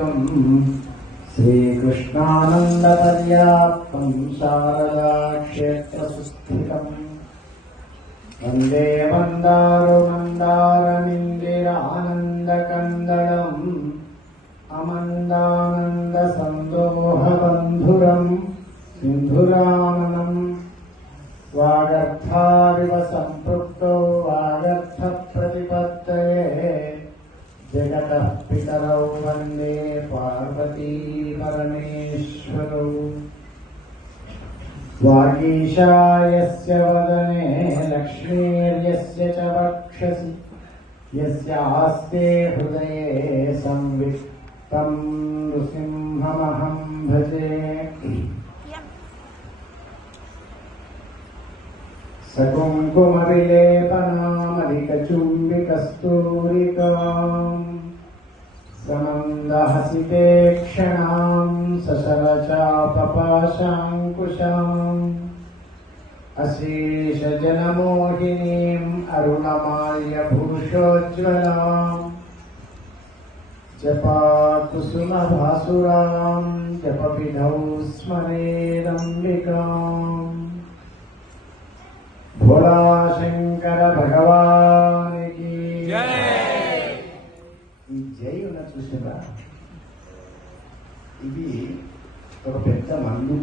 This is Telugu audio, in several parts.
श्रीकृष्णानन्दपर्याप्तं शारदाक्षेत्रसुस्थितम् वन्दे मन्दारुमन्दारमिन्दिरानन्दकन्दलम् अमन्दानन्दसन्दोहबन्धुरम् सिन्धुरामनम् वागर्थाविव सम्पृक्तो वागर्थप्रतिपत्तये जगतः पितरौ वन्दे पार्वती परमेश्वरौ। वागीशायस्य वदने लक्ष्मीर्यस्य च वक्षसि यस्यास्ते हृदये संविष्टं नृसिंहमहं भजे। सकुङ्कुमविलेपनामलिकचुम्बिकस्तूरिकाम् समन्दहसितेक्षणाम् सशरचापपाशाङ्कुशाम् अशेषजनमोहिनीम् अरुणमाल्यभूषोज्ज्वलाम् जपाकुसुमभासुराम् जपविधौ स्मरेदम्बिकाम्। भोला शंकर भगवान की जय। ఈ జై ఉన్న చూసినా ఇది ఒక పెద్ద మందు.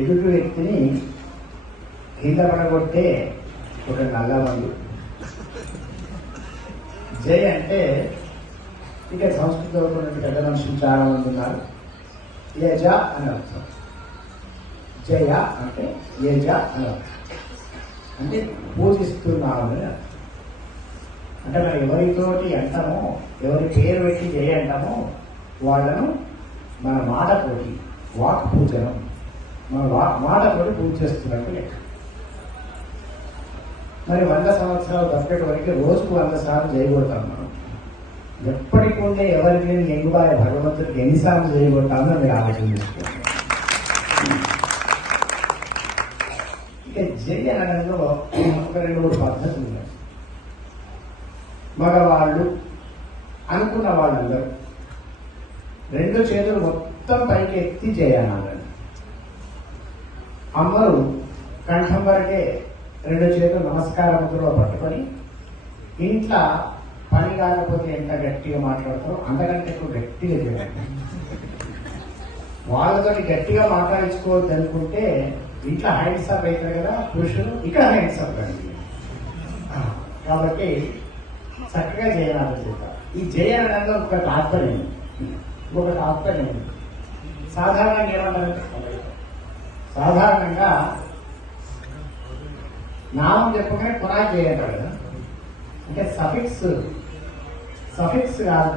ఎదుటి వ్యక్తిని కింద పడగొట్టే ఒక నల్ల మందు. జై అంటే ఇక సంస్కృతంలో ఉన్నటువంటి పెద్ద మనుషులు చాలా మంది ఉన్నారు. యజ అని అర్థం. జయ అంటే యజ అని అర్థం, అంటే పూజిస్తున్నామని అర్థం. అంటే మనం ఎవరితోటి అంటామో, ఎవరి పేరు పెట్టి జయ అంటామో వాళ్ళను మన మాటతోటి, వాక్ పూజనం, మన మాటతోటి పూజ చేస్తున్నట్టు లెక్క. మరి 100 సంవత్సరాలు బతికేట వరకు రోజుకు 100 సార్లు చేయగొడతాం మనం. ఎప్పటికి ఉండే ఎవరికి ఎంగుబాయ భగవంతుడికి ఎన్నిసార్లు చేయగొడతామో మీరు ఆలోచన చేసుకోండి. ఇక జయ అనడంలో ఒక 2-3 పద్ధతులు ఉన్నాయి. మగవాళ్ళు అనుకున్న వాళ్ళందరూ 2 చేతులు మొత్తం పైకి ఎత్తి చేయాలని, అమ్మలు కంఠం వరకే 2 చేతులు నమస్కార ముద్రలో పట్టుకొని ఇంట్లో పని కాకపోతే ఎంత గట్టిగా మాట్లాడతారో అంతకంటే ఎక్కువ గట్టిగా చేయాలి. వాళ్ళతో గట్టిగా మాట్లాడించుకోవద్దు అనుకుంటే ఇంట్లో హ్యాండ్స్ అప్ అవుతారు కదా పురుషులు, ఇక్కడ హ్యాండ్స్ అప్ అండి. కాబట్టి చక్కగా జయనాథ చేత ఈ జయనడంలో ఒక తాత్పర్యం, ఇంకొక తాత్పర్యం. సాధారణంగా ఏమంటారంటే, సాధారణంగా నామం చెప్పగానే పురా చేయంటారు కదా, అంటే సఫిక్స్ కాదు,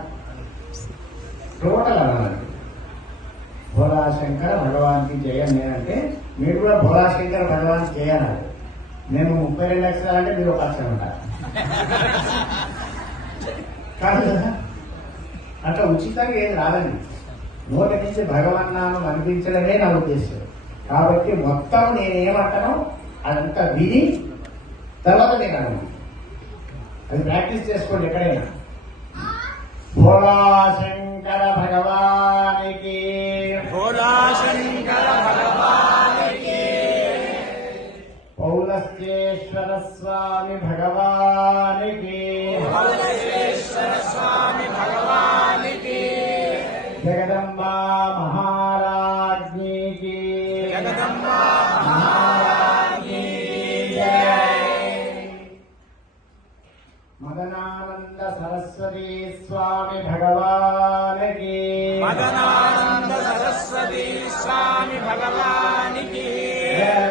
టోటల్ అనాలి. భోలాశంకర భగవాన్కి జయ నేనంటే మీరు కూడా భోలాశంకర భగవాన్కి జయ అన్నారు. మేము 32 అక్షరాలు అంటే మీరు 1 అక్షరం ఉంటారు కాదు కదా. అట్లా ఉచితంగా ఏది రాదండి. నోటి నుంచి భగవన్ నామం అనిపించడమే నా ఉద్దేశం. కాబట్టి మొత్తం నేనేమంటానో అదంతా విని తర్వాత నేను అన్నాను. అది ప్రాక్టీస్ చేసుకోండి ఎక్కడైనా. భోలా శంకర భగవానికి, భోలా శంకర భగవానికి, పౌలస్త్యేశ్వర స్వామి భగవానికి, పౌలస్త్యేశ్వర స్వామి భగవానికి, జగదంబా మహారాజ్ఞికి, జగదంబా మహారాజ్ఞి జై. మదనానంద సరస్వతి స్వామి భగవానికి, మదనానంద సరస్వతి స్వామి భగవానికి,